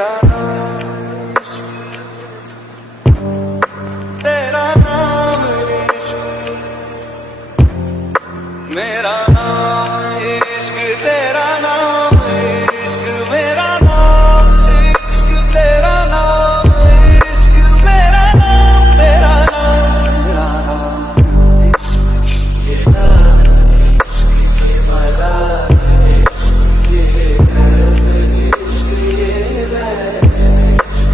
मेरा नाम इश्क, तेरा नाम इश्क, मेरा नाम इश्क, तेरा नाम इश्क, मेरा नाम इश्क, तेरा नाम इश्क, मेरा नाम, तेरा नाम, तेरा नाम इश्क, ये नाम इश्क, ये मजा इश्क, ये दर्द इश्क, ये दर्द इश्क,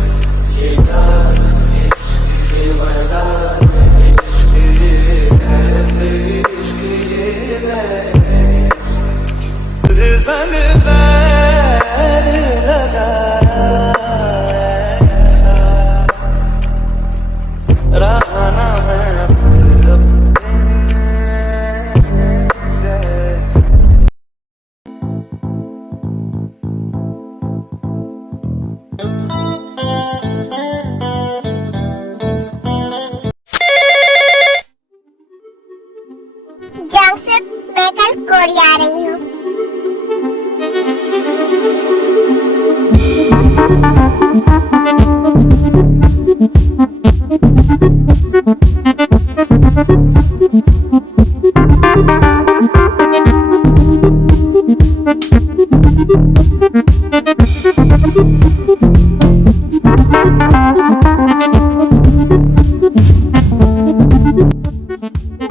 ये नाम इश्क, ये मजा इश्क, ये दर्द इश्क, ये दर्द तुझे संग पैर लगाया ऐसा रहा ना मैं अपने जैसा। जंक्शन, मैं कल कोरिया आ रही हूँ।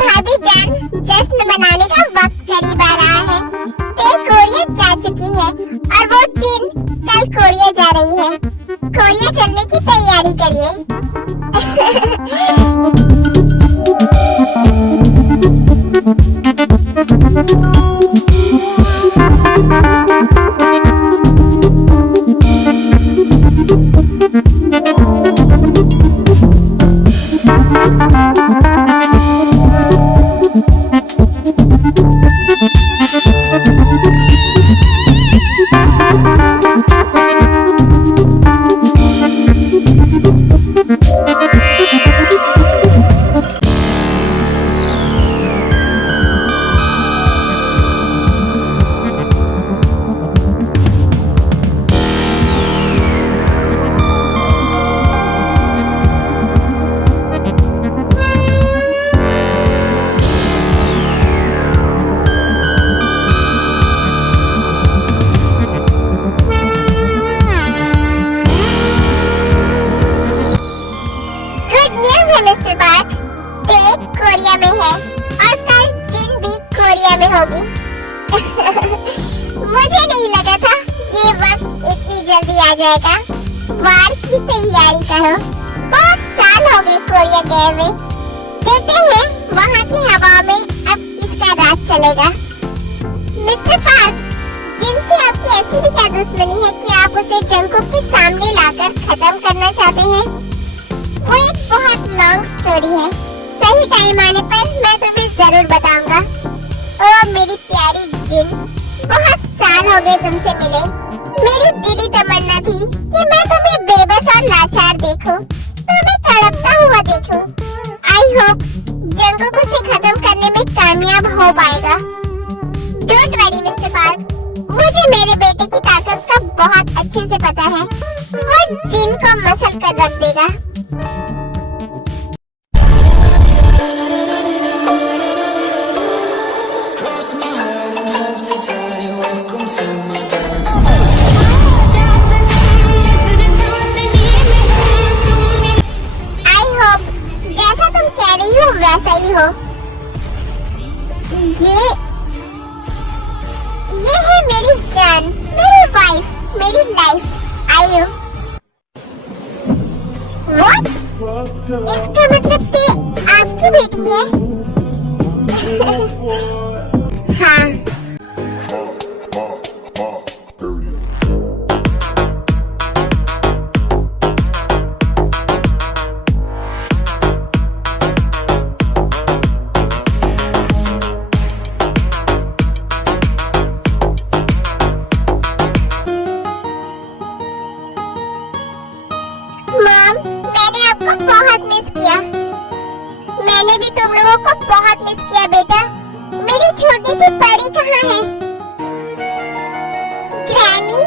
भाभी जान, जश्न मनाने का वक्त करीब आ रहा है। ते कोरिया जा चुकी है और वो चीन कल कोरिया जा रही है। कोरिया चलने की तैयारी करिए। मिस्टर पार्क, ते कोरिया में है और कल जिन भी कोरिया में होगी। मुझे नहीं लगा था ये वक्त इतनी जल्दी आ जाएगा। वार की तैयारी करो। बहुत साल हो गए कोरिया गए हुए। देखते हैं वहाँ की हवा में अब किसका राज चलेगा। मिस्टर पार्क, जिनसे आपकी ऐसी भी क्या दुश्मनी है कि आप उसे जंकुक के सामने लाकर खत्म करना चाहते हैं? वो एक बहुत लॉन्ग स्टोरी है। सही टाइम आने पर मैं तुम्हें जरूर बताऊंगा। ओ मेरी प्यारी जिन, बहुत साल हो गए तुमसे मिले। मेरी दिली तमन्ना थी कि मैं तुम्हें बेबस और लाचार देखूं, तुम्हें तड़पता हुआ देखूं। आई होप जंकुक उसे खत्म करने में कामयाब हो पाएगा। डोंट वरी मिस्टर पार्क, मुझे मेरे बेटे की ताकत का बहुत अच्छे से पता है। वो जिन को मसल कर रख देगा। वैसा ही हो। ये है मेरी जान, मेरी वाइफ, मेरी लाइफ। आयु व्हाट? इसका मतलब ते आपकी बेटी है? हाँ। मॉम, मैंने आपको बहुत मिस किया। मैंने भी तुम लोगों को बहुत मिस किया बेटा। मेरी छोटी सी परी कहाँ है? ग्रैनी?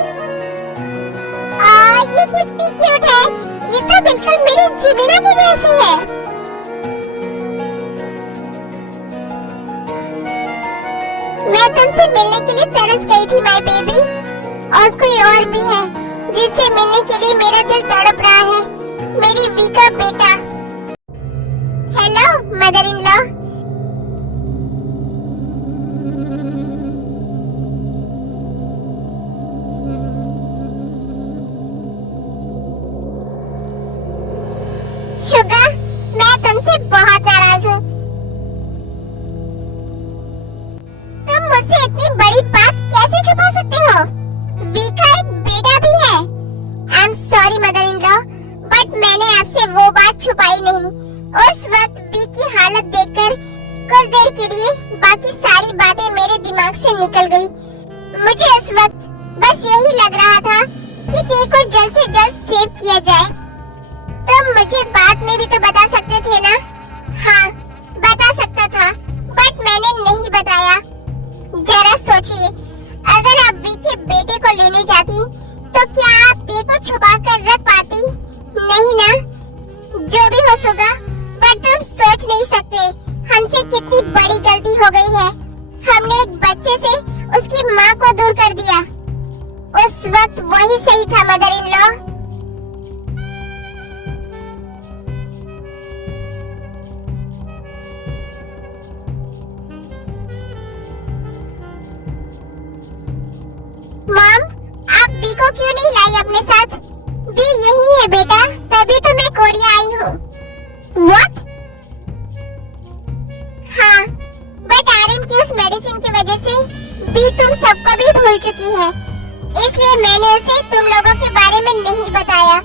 ये कितनी क्यूट है। ये तो बिल्कुल मेरी जिमिना की जैसी है। मैं तुमसे मिलने के लिए तरस गई थी माय बेबी। और कोई और भी है जिससे मिलने के लिए मेरा दिल तड़प रहा है। मेरी वी का बेटा। Hello mother in law. Sugar, मैं तुमसे बहुत नाराज हूँ। तुम मुझसे इतनी बड़ी बात कैसे छुपा सकते हो? वी का एक बेटा भी है। I am sorry mother in law, but मैंने आपसे वो बात छुपाई नहीं। उस वक्त वी की हालत देखकर कुछ देर के लिए बाकी सारी बातें मेरे दिमाग से निकल गई। मुझे उस वक्त बस यही लग रहा था कि वी को जल्द से जल्द सेव किया जाए। तुम मुझे बाद में भी तो बता सकते थे ना? हाँ, बता सकता था, बट मैंने नहीं बताया। जरा सोचिए, अगर आप वी के बेटे को लेने जाती तो क्या आप वी को छुपा कर रख पाती? नहीं ना? जो भी हो सुगा, पर तुम सोच नहीं सकते हमसे कितनी बड़ी गलती हो गई है। हमने एक बच्चे से उसकी माँ को दूर कर दिया। उस वक्त वही सही था मदर इन लॉ। मॉम, आप वी को क्यों नहीं लाई अपने साथ? वी यही है बेटा, तभी तो मैं कोरिया आई हूँ। व्हाट? हाँ, बट आर्यन की उस मेडिसिन की वजह से वी तुम सबको भी भूल चुकी है। इसलिए मैंने उसे तुम लोगों के बारे में नहीं बताया।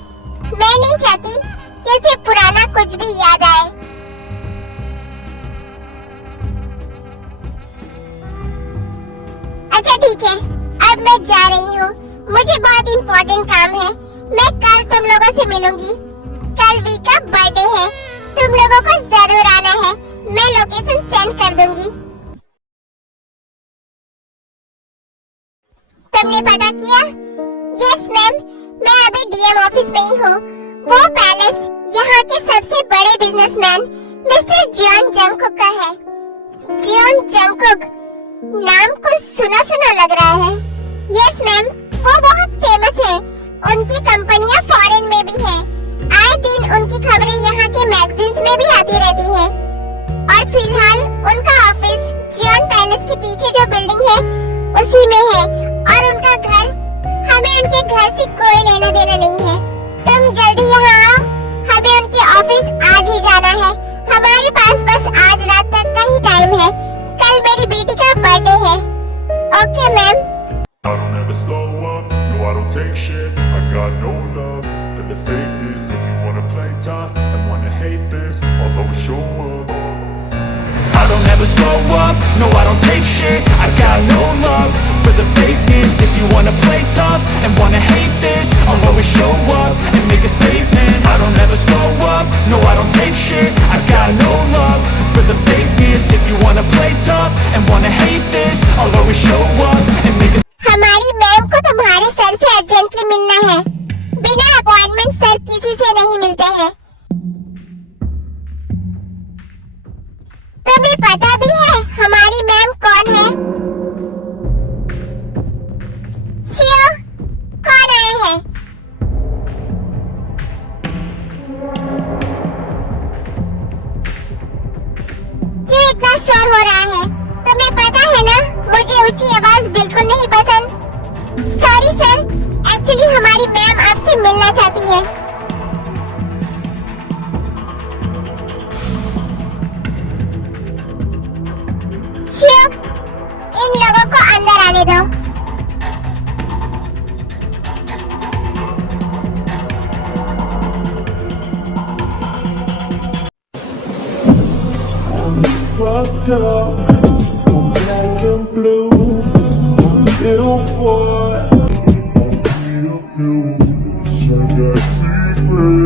मैं नहीं चाहती कि उसे पुराना कुछ भी याद आए। अच्छा ठीक है, अब मैं जा रही हूँ। मुझे बहुत इम्पोर्टेंट काम है। मैं कल तुम लोगों से मिलूंगी। कल वी का बर्थडे है, तुम लोगों को जरूर आना है। मैं लोकेशन सेंड कर दूंगी। तुमने पता किया? यस मैम, मैं अभी डीएम ऑफिस में ही हूँ। वो पैलेस यहाँ के सबसे बड़े बिजनेसमैन मिस्टर जॉन जंगकुक का है। जॉन जंगकुक नाम कुछ सुना सुना लग रहा है। यस मैम, वो बहुत फेमस है। उनकी कंपनियां फॉरेन में भी हैं। आए दिन उनकी खबरें यहाँ के मैगजीन्स में भी आती रहती हैं। और फिलहाल उनका ऑफिस जॉन पैलेस के पीछे जो बिल्डिंग है उसी में है। और उनका घर, हमें उनके घर से कोई लेना देना नहीं है। तुम जल्दी यहाँ आओ, हमें उनके ऑफिस आज ही जाना है। हमारे पास बस आज रात तक का ही टाइम है। कल मेरी बेटी का बर्थडे है। Okay ma'am. I don't ever slow up, no I don't take shit. I got no love for the fakeness. If you wanna play tough and wanna hate this, I'll always show up. I don't ever slow up, no I don't take shit. I got no love for the fakeness. If you wanna play tough and wanna hate this, I'll always show up and make a statement. I don't ever slow up, no I don't take shit. I got no love for the fakeness. If you wanna play tough and wanna hate this, I'll always show up and make a हमारी ma'am को तुम्हारे sir से urgently मिलना है। बिना appointment sir किसी से नहीं मिलते हैं। तुम्हें पता भी है हमारी मैम कौन है? शियो, कौन आए हैं? क्यों इतना शोर हो रहा है? तुम्हें पता है ना, मुझे ऊंची आवाज बिल्कुल नहीं पसंद। सॉरी सर, एक्चुअली हमारी मैम आपसे मिलना चाहती है। शिव, इन लोगों को अंदर आने दो। fucked up, I'm black and blue, I'm a little for I got secrets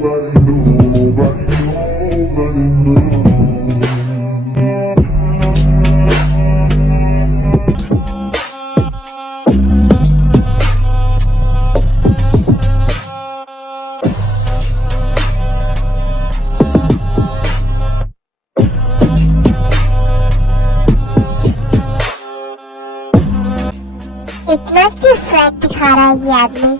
that nobody knows. इतना क्यों स्वैग दिखा रहा है ये आदमी?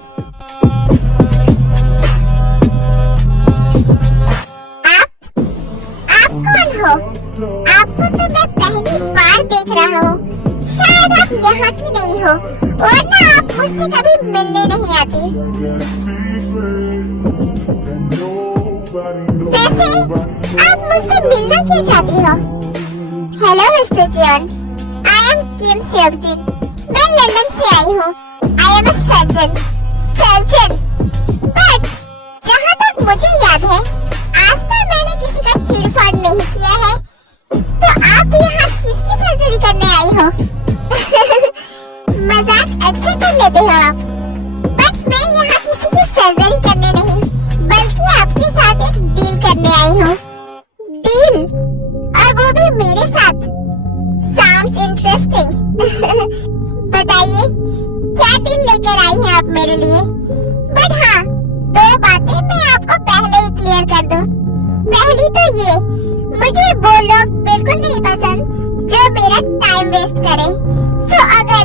आप कौन हो? आपको तो मैं पहली बार देख रहा हूँ। शायद आप यहाँ की नहीं हो, वरना आप मुझसे कभी मिलने नहीं आती। वैसे आप मुझसे मिलना क्यों चाहती हो? Hello mister John, I am Kim Seokjin. मैं लंदन से आई हूँ। I am a surgeon. But जहाँ तक मुझे याद है, आज तक मैंने किसी का चीरफाड़ नहीं किया है। तो आप यहाँ किसकी सर्जरी करने आई हो? मजाक अच्छा कर लेते हो आप। बट मैं यहाँ किसी की सर्जरी करने नहीं, बल्कि आपके साथ एक डील करने आई हूँ। डील? और वो भी मेरे साथ? Sounds interesting. बताइए क्या डील लेकर आई हैं आप मेरे लिए? बट हाँ, दो बातें मैं आपको पहले ही क्लियर कर दूं। पहली तो ये, मुझे वो लोग बिल्कुल नहीं पसंद जो मेरा टाइम वेस्ट करे। सो अगर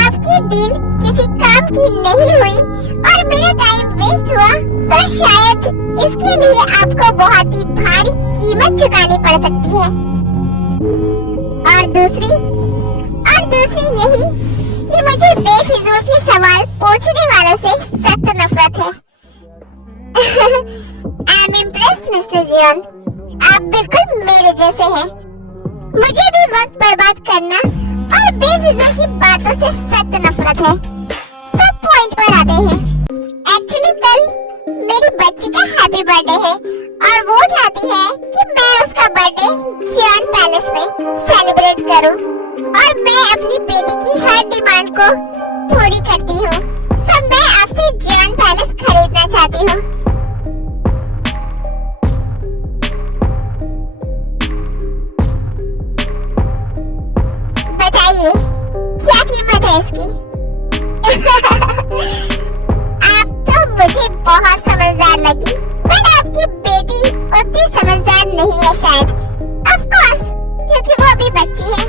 आपकी डील किसी काम की नहीं हुई और मेरा टाइम वेस्ट हुआ, तो शायद इसके लिए आपको बहुत ही भारी कीमत चुकानी पड़ सकती है। और दूसरी यही कि मुझे बेफिजूल के सवाल पूछने वालों से सख्त नफरत है। I am impressed mister Jeon, आप बिल्कुल मेरे जैसे हैं। मुझे भी वक्त बर्बाद करना और बेफिजूल की बातों से सख्त नफरत है। सब पॉइंट पर आते हैं। एक्चुअली कल मेरी बच्ची का हैप्पी बर्थडे है और वो चाहती है कि मैं उसका बर्थडे जियोन पैलेस में सेलिब्रेट करूं और मैं अपनी बेटी की हर डिमांड को पूरी करती हूँ। सो मैं आपसे जियोन पैलेस खरीदना चाहती हूँ। बताइए क्या कीमत है इसकी? आप तो मुझे बहुत समझदार लगी, बट आपकी बेटी उतनी समझदार नहीं है शायद। ऑफ कोर्स, क्योंकि वो अभी बच्ची है।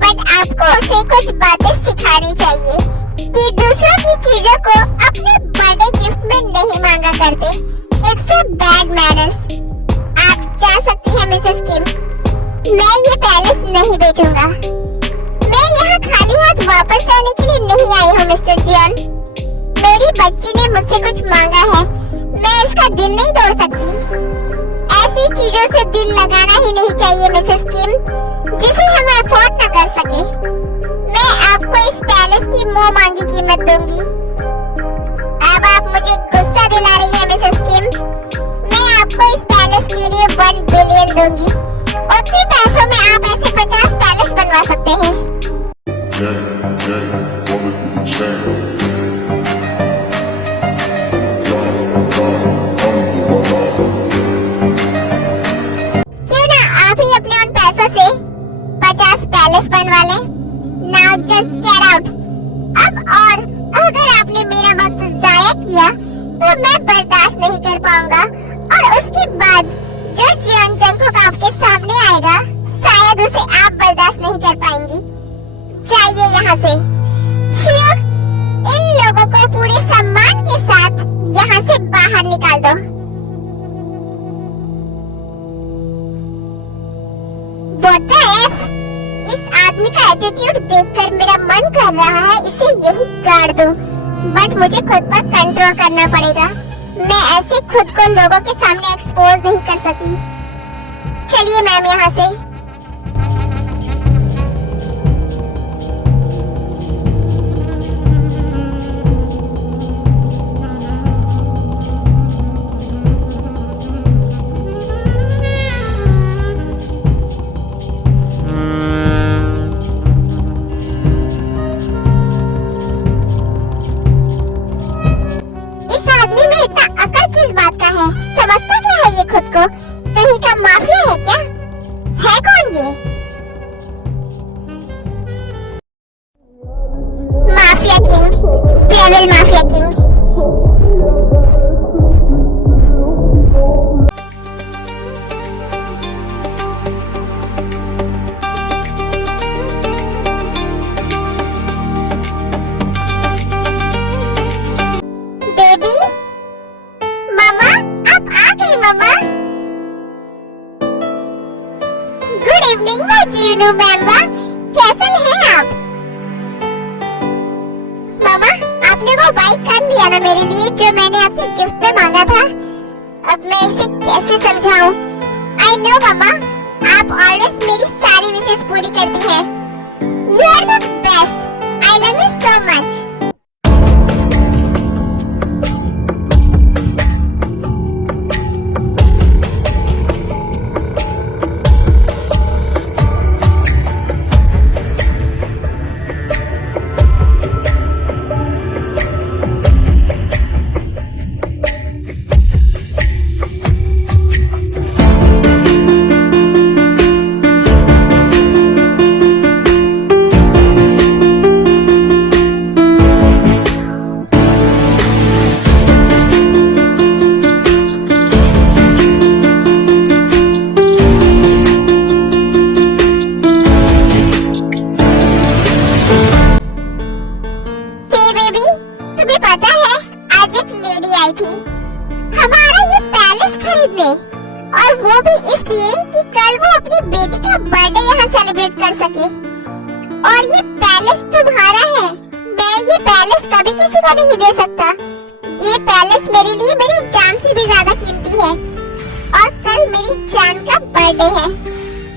बट आपको उसे कुछ बातें सिखानी चाहिए कि दूसरों की चीजों को अपने बर्थडे गिफ्ट में नहीं मांगा करते। It's a bad manners. आप जा सकती हैं मिसेस किम। मैं ये पैलेस नहीं बेचूंगा। मैं यहाँ खाली हाथ वापस जाने के लिए नहीं आई हूँ मिस्टर जियोन। मेरी बच्ची ने मुझसे कुछ मांगा है, मैं उसका दिल नहीं तोड़ सकती। ऐसी चीजों से दिल लगाना ही नहीं चाहिए मिसेस किम, जिसे हम अफोर्ड न कर सके। मैं आपको इस पैलेस की मुंह मांगी कीमत दूंगी। अब आप मुझे गुस्सा दिला रही हैं मिसेस किम। मैं आपको इस पैलेस के लिए 1 बिलियन दूंगी। उतने पैसों में आप ऐसे 50 पैलेस बनवा सकते हैं। क्यों ना आप ही अपने उन पैसों से 50 पैलेस बनवा लें। Now just get out. अब और अगर आपने मेरा वक्त जाया किया तो मैं बर्दाश्त नहीं कर पाऊंगा, और उसके बाद जो जियोन जंगकुक आपके सामने आएगा, शायद उसे आप बर्दाश्त नहीं कर पाएंगी। जाइए यहाँ से। शियोक, इन लोगों को पूरे सम्मान के साथ यहाँ से बाहर निकाल दो। What the F? इस आदमी का एटीट्यूड देखकर मेरा मन कर रहा है इसे यही गाड़ दूं, बट मुझे खुद पर कंट्रोल करना पड़ेगा। मैं ऐसे खुद को लोगों के सामने एक्सपोज नहीं कर सकती। चलिए मैम यहाँ से। समझता क्या है ये खुद को? कहीं का माफिया है क्या? है कौन ये? Mafia king, devil mafia king. आपने वो बाइक कर लिया ना मेरे लिए जो मैंने आपसे गिफ्ट में मांगा था। अब मैं इसे कैसे समझाऊं? आई नो मम्मा, आप ऑलवेज मेरी सारी विशेष पूरी करती हैं। You are the best. I love you so much. और वो भी इसलिए कि कल वो अपनी बेटी का बर्थडे यहाँ सेलिब्रेट कर सके। और ये पैलेस तुम्हारा है। मैं ये पैलेस कभी किसी को नहीं दे सकता। ये पैलेस मेरे लिए मेरी जान से भी ज्यादा कीमती है। और कल मेरी जान का बर्थडे है।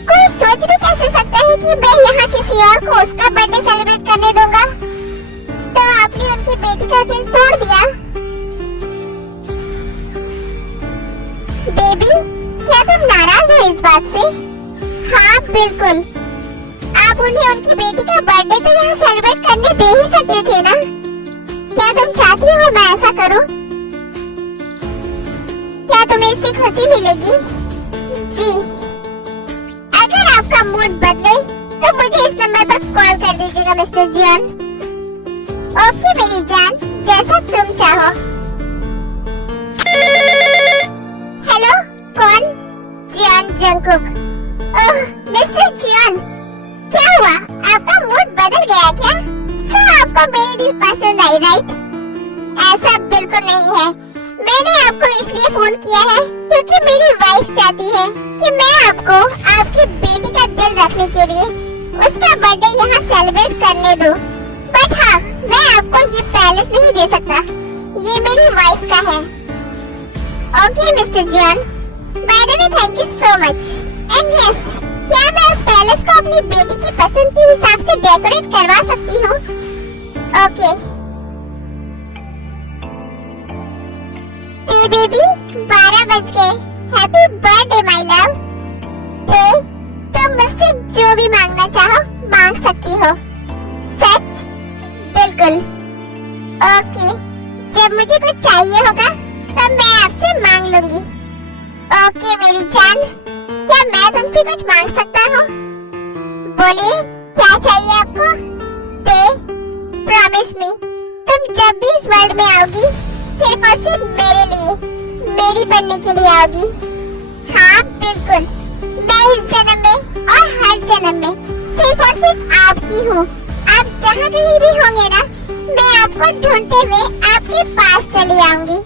कोई सोच भी कैसे सकता है कि मैं यहाँ किसी और को उसका बर्थडे सेलिब्रेट करने दूंगा? तो आपने उनकी बेटी का दिल तोड़ दिया। बेबी, क्या तुम नाराज हो इस बात से? हाँ बिल्कुल। आप उन्हें उनकी बेटी का बर्थडे तो यहाँ सेलिब्रेट करने दे ही सकते थे ना? क्या तुम चाहती हो मैं ऐसा करूं? क्या तुम्हें इससे खुशी मिलेगी? जी। अगर आपका मूड बदले तो मुझे इस नंबर पर कॉल कर दीजिएगा मिस्टर जियन। ओके मेरी जान, जैसा तुम चाहो। हेलो, कौन? जियन जंगकुक। ओह मिस्टर जियन, क्या हुआ? आपका मूड बदल गया क्या? सो आपको मेरी डील पसंद आई राइट? ऐसा बिल्कुल नहीं है। मैंने आपको इसलिए फोन किया है क्योंकि मेरी वाइफ चाहती है कि मैं आपको आपकी बेटी का दिल रखने के लिए उसका बर्थडे यहाँ सेलिब्रेट करने दूं। बट हाँ, मैं आपको ये पैलेस नहीं दे सकता। ये मेरी वाइफ का है। Okay mister John, by the way thank you so much. And yes, क्या मैं उस पैलेस को अपनी बेटी की पसंद के हिसाब से डेकोरेट करवा सकती हूँ? ओके। हे बेबी, 12 बज गए। Happy birthday my love. Hey, तुम मुझसे जो भी मांगना चाहो मांग सकती हो। सच? बिल्कुल। ओके, जब मुझे कुछ चाहिए होगा तब मैं आपसे मांग लूंगी। ओके मेरी जान, क्या मैं तुमसे कुछ मांग सकता हूँ? बोलिए, क्या चाहिए आपको? प्रॉमिस मी, तुम जब भी इस वर्ल्ड में आओगी सिर्फ और सिर्फ मेरे लिए, मेरी बनने के लिए आओगी। हाँ बिल्कुल, मैं इस जन्म में और हर जन्म में सिर्फ और सिर्फ आपकी हूँ। आप जहाँ कहीं भी होंगे ना, मैं आपको ढूंढते हुए आपके पास चली आऊंगी।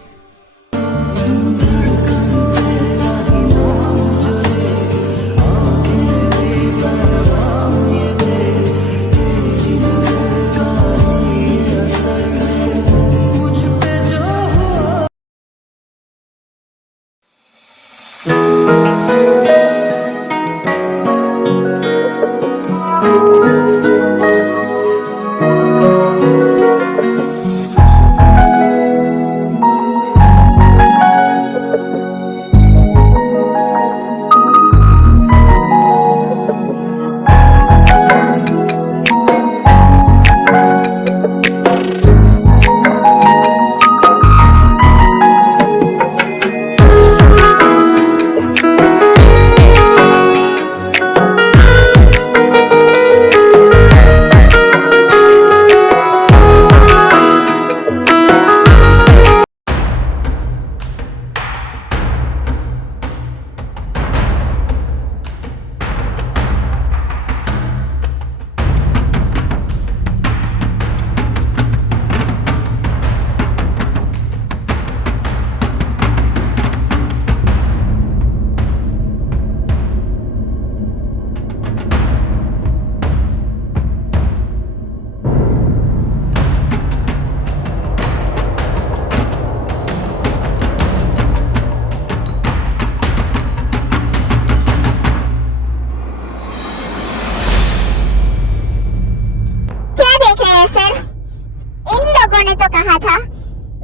ने तो कहा था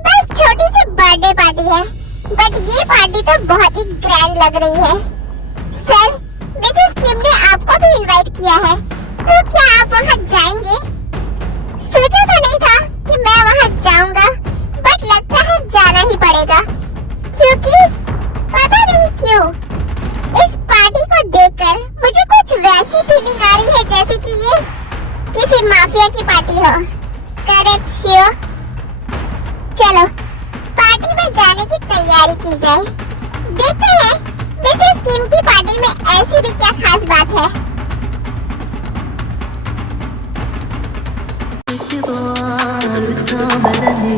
बस छोटी सी बर्थडे पार्टी है, बट ये पार्टी तो बहुत ही ग्रैंड लग रही है। सर, मिसेस किम ने आपको भी इनवाइट किया है, तो क्या आप वहाँ जाएंगे? सोचा तो नहीं था कि मैं वहाँ जाऊंगा, बट लगता है जाना ही पड़ेगा, क्योंकि पता नहीं क्यों इस पार्टी को देखकर मुझे कुछ वैसी फीलिंग आ रही है जैसे कि ये किसी माफिया की पार्टी हो। करेक्ट शिव। चलो पार्टी में जाने की तैयारी की जाए। देखते हैं मिसेस किम की पार्टी में ऐसी भी क्या खास बात है। Le temps banané,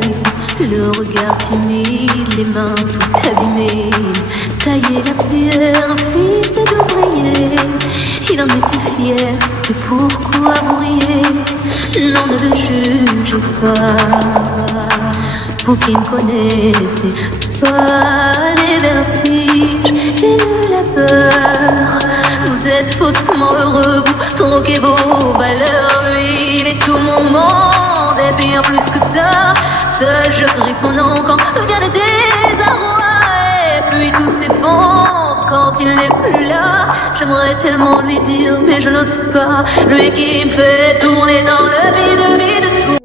le regard timide, les mains toutes abîmées. Tailler la pierre, fils d'ouvrier, il en était fier, mais pourquoi vous riez? Non, ne le jugez pas, vous qui ne connaissez pas les vertiges et le labeur. Vous êtes faussement heureux, vous troquez vos valeurs. Lui, il est tout mon monde, et bien plus que ça. Seul je crie son nom quand vient le désarroi. Et puis tout s'effondre quand il n'est plus là. J'aimerais tellement lui dire, mais je n'ose pas. Lui qui me fait tourner dans le vide tout.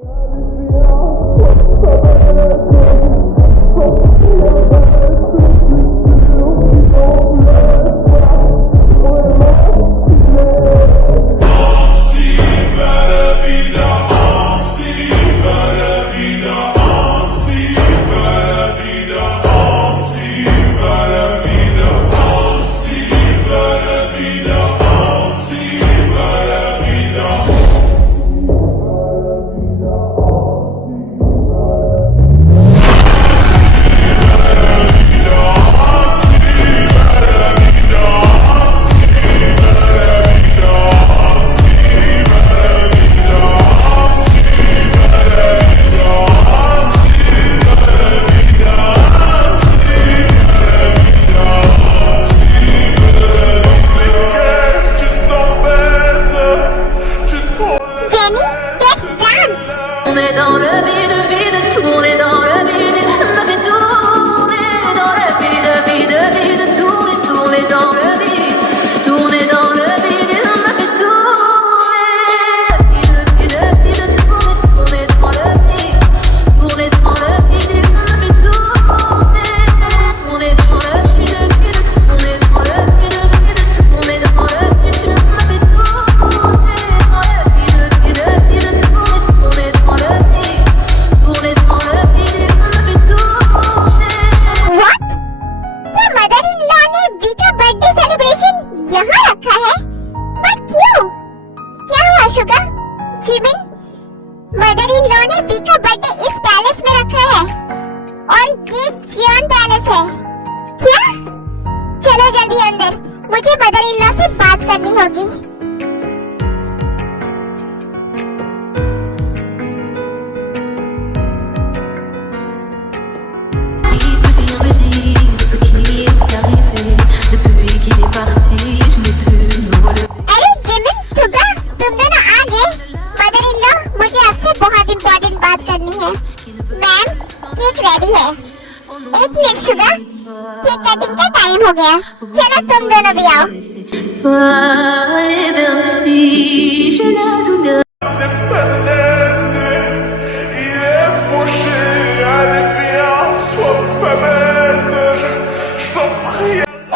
चलो तुम दोनों भी आओ।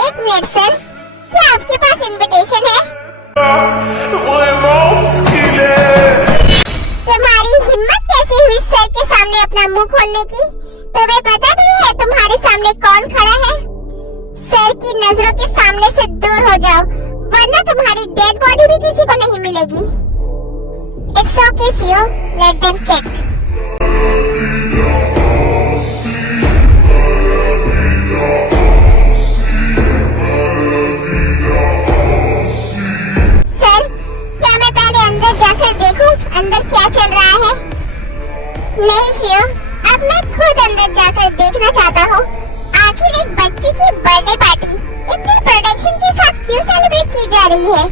एक minute sir, क्या आपके पास invitation है? तुम्हारी हिम्मत कैसे हुई सर के सामने अपना मुंह खोलने की? तुम्हें पता भी है तुम्हारे सामने कौन खड़ा है? सर की नजरों के सामने से दूर हो जाओ, वरना तुम्हारी डेड बॉडी भी किसी को नहीं मिलेगी। It's okay, Sio. Let them check. Sir, क्या मैं पहले अंदर जाकर देखूं अंदर क्या चल रहा है? नहीं शिव, अब मैं खुद अंदर जाकर देखना चाहता हूँ। आखिर एक बच्ची की बर्थडे पार्टी इतनी प्रोडक्शन के साथ क्यों सेलिब्रेट की जा रही है?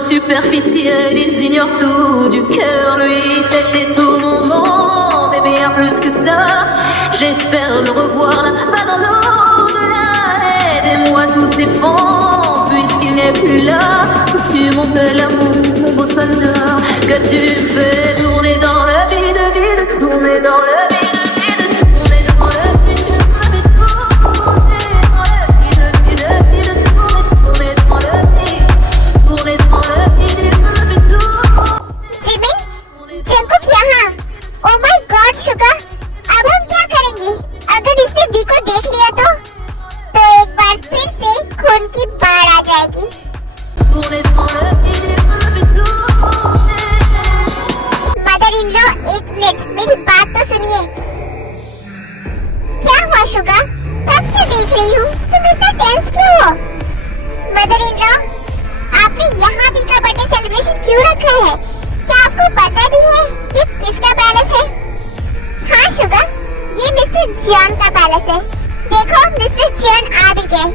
sont superficiels, ils ignorent tout du cœur. Lui, c'était tout mon monde, et bien plus que ça. J'espère le revoir là-bas dans l'au-delà. Aidez-moi, tout s'effondre, puisqu'il n'est plus là. Tu mon bel amour, mon beau soldat, que tu me fais tourner dans le vide, vide, tourner dans le vide, vide, tourner dans le vide. Tu me fais tourner dans le vide, vide, vide, tourner dans le vide, tourner dans le vide. Tu me fais tourner. Jibin, Jungkook यहाँ। Oh my God, sugar. अब हम क्या करेंगे? अगर इसने B को देख लिया तो एक बार फिर से खून की बाढ़ आ जाएगी। Tourner dans le vide, tu me fais tourner. Mother in law, एक मिनट, मेरी बात तो सुनिए। क्या हुआ शुगर? कब से देख रही हूँ, तुम इतना टेंस क्यों हो? मदर इन लॉ, आपने यहाँ भी का बर्थडे सेलिब्रेशन क्यों रखा है? क्या आपको पता भी है ये किसका पैलेस है? हाँ शुगर, ये मिस्टर जॉन का पैलेस है। देखो, मिस्टर जॉन आ भी गए।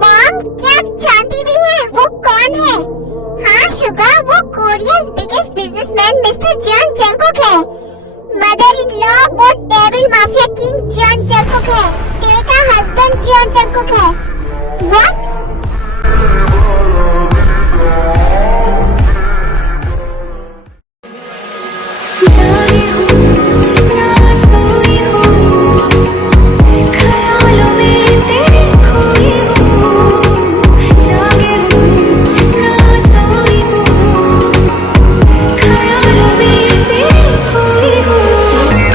मॉम, क्या आप जानती भी हैं वो कौन है? हाँ शुगर, वो Korea's biggest businessman mister John Jungkook है। मदर इन लॉ, वो devil mafia king John Jungkook है। ते का हस्बैंड जॉन जंकुक है। व्हाट? जागी हूँ, ना सोई हूँ, ख्यालों में तेरे खोई हूँ। जागी हूँ, ना सोई हूँ, ख्यालों में तेरे खोई हूँ।